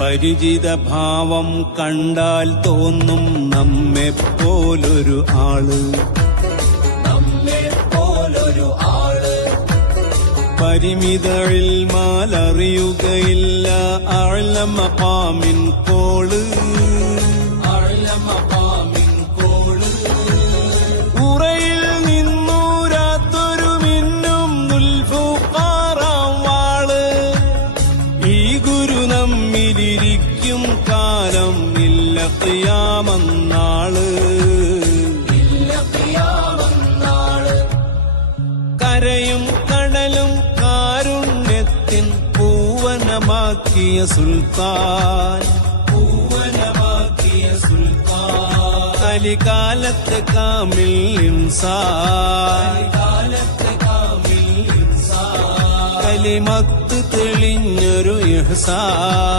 പരിചിത ഭാവം കണ്ടാൽ തോന്നും നമ്മെപ്പോലൊരു ആള്, പരിമിത ഇൽമാലറിയുകയില്ല അഅ്ല മഖാമിൻ കോള്, ഉറയിൽ നിന്നൂരാത്തൊരു മിന്നും ദുൽഫുഖാറാം വാള്. ഈ ഗുരു നമ്മിലിരിക്കും കാലം ഇല്ല ഖിയാമന്നാള്, കരയും കടലും കാരുണ്യത്തിൻ പൂവനമാക്കിയ സുൽത്താൻ, കലികാലത്തെ കാമിൽ ഇൻസാൻ, കലിമത്ത് തെളിഞ്ഞൊരു ഇഹ്സാൻ.